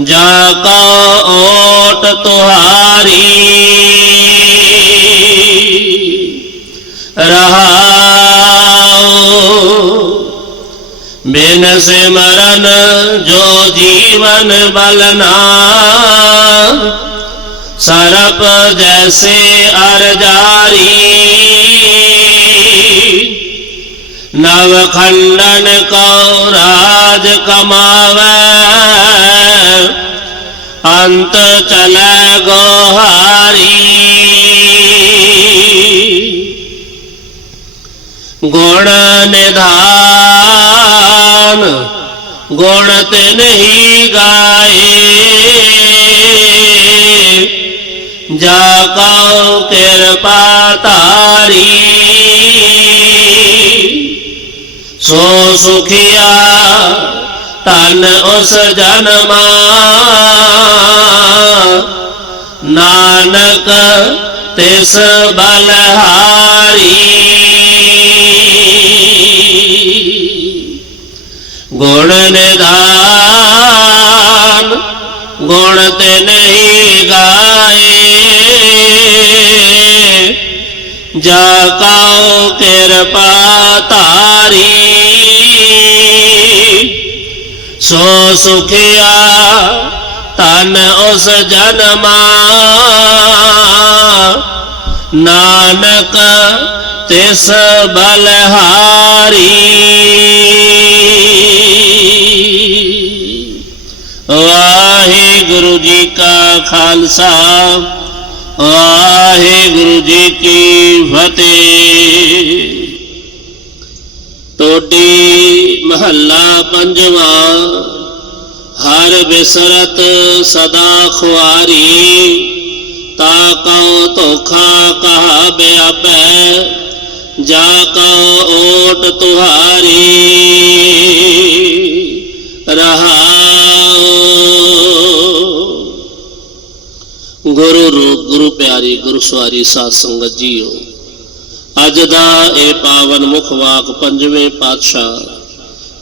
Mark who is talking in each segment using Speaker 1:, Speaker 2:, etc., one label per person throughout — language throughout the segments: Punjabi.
Speaker 1: ਜਾ ਕਉ ਓਟ ਤੁਹਾਰੀ। ਰਹਾਉ ਬਿਨ ਸਿਮਰਨ ਜੋ ਜੀਵਨ ਬਲਨਾ ਸਰਪ ਜੈਸੇ ਅਰ ਜਾਰੀ। ਨਵ ਖੰਡਨ ਕਉ ਰਾਜ ਕਮਾਵੈ ਅੰਤ ਚਲੈ ਗੋਹਾਰੀ ਗੁਣ ਨਿਧਾਨ ਗੁਣ ਤੇ ਨਹੀਂ ਗਾਏ ਜਾ ਕਉ ਕਿਰਪਾ ਤਾਰੀ ਸੋ ਸੁਖਿਆ ਤਨ ਉਸ ਜਨਮਾ। ਨਾਨਕ ਤਿਸ ਬਲਹਾਰੀ। ਗੁਣ ਨਿਧਾਨ ਗੁਣ ਤੇ ਨਹੀਂ ਗਾਏ। ਜਾ ਕਉ ਕਿਰਪਾ ਤਾਰੀ ਸੋ ਸੁਖਿਆ ਤਨ ਉਸ ਜਨਮਾ। ਨਾਨਕ ਤਿਸ ਬਲਹਾਰੀ। ਵਾਹਿਗੁਰੂ ਜੀ ਕਾ ਖਾਲਸਾ, ਵਾਹਿਗੁਰੂ ਜੀ ਕੀ ਫਤਿਹ। ਟੋਡੀ ਮਹੱਲਾ ਪੰਜਵਾ, ਹਰ ਬਿਸਰਤ ਸਦਾ ਖੁਆਰੀ, ਤਾ ਕਉ ਧੋਖਾ ਕਹਾ ਬਿਆਪੈ, ਜਾ ਕਉ ਓਟ ਤੁਹਾਰੀ। ਰਹਾਉ। ਗੁਰੂ ਰੂਪ, ਗੁਰੂ ਪਿਆਰੀ, ਗੁਰੂ ਸਵਾਰੀ ਸਾਧ ਸੰਗਤ ਜੀਓ। ਅੱਜ ਦਾ ਇਹ ਪਾਵਨ ਮੁਖ ਵਾਕ ਪੰਜਵੇਂ ਪਾਤਸ਼ਾਹ।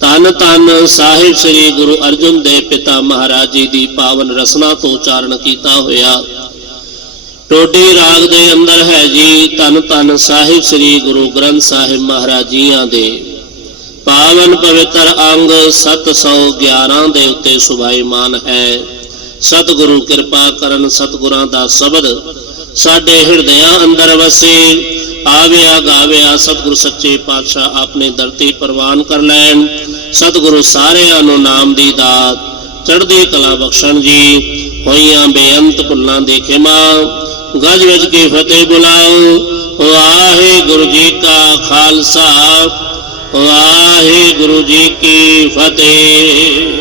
Speaker 1: ਤਨ ਤਨ ਸਾਹਿਬ ਸ੍ਰੀ ਗੁਰੂ ਅਰਜਨ ਦੇਵ ਪਿਤਾ ਮਹਾਰਾਜ ਜੀ ਦੀ ਪਾਵਨ ਰਸਨਾ ਤੋਂ ਉਚਾਰਨ ਕੀਤਾ ਹੋਇਆ। ਟੋਡੀ ਰਾਗ ਦੇ ਅੰਦਰ ਹੈ ਜੀ ਤਨ ਤਨ ਸਾਹਿਬ ਸ੍ਰੀ ਗੁਰੂ ਗ੍ਰੰਥ ਸਾਹਿਬ ਮਹਾਰਾਜ ਜੀਆਂ ਦੇ। ਪਾਵਨ ਪਵਿੱਤਰ ਅੰਗ 711 ਦੇ ਉੱਤੇ ਸੁਭਾਈਮਾਨ ਹੈ। ਸਤਿਗੁਰੂ ਕਿਰਪਾ ਕਰਨ ਸਤਿਗੁਰਾਂ ਦਾ ਸ਼ਬਦ ਸਾਡੇ ਹਿਰਦਿਆਂ ਅੰਦਰ ਵਸੇ। ਆਵਿਆ ਗਾਵਿਆ, ਸਤਿਗੁਰੂ ਸੱਚੇ ਪਾਤਸ਼ਾਹ ਆਪਣੇ ਦਰਤੀ ਪ੍ਰਵਾਨ ਕਰ ਲੈਣ। ਸਤਿਗੁਰੂ ਸਾਰਿਆਂ ਨੂੰ ਨਾਮ ਦੀ ਦਾਤ, ਚੜ੍ਹਦੀ ਕਲਾ ਬਖਸ਼ਣ ਜੀ। ਹੋਈਆਂ ਬੇਅੰਤ ਭੁੱਲਾਂ ਦੇ ਖਿਮਾ, ਗਜ ਵਿੱਚ ਕੇ ਫਤਿਹ ਬੁਲਾਓ। ਵਾਹਿਗੁਰੂ ਜੀ ਕਾ ਖਾਲਸਾ ਵਾਹਿਗੁਰੂ ਜੀ ਕੀ ਫਤਿਹ।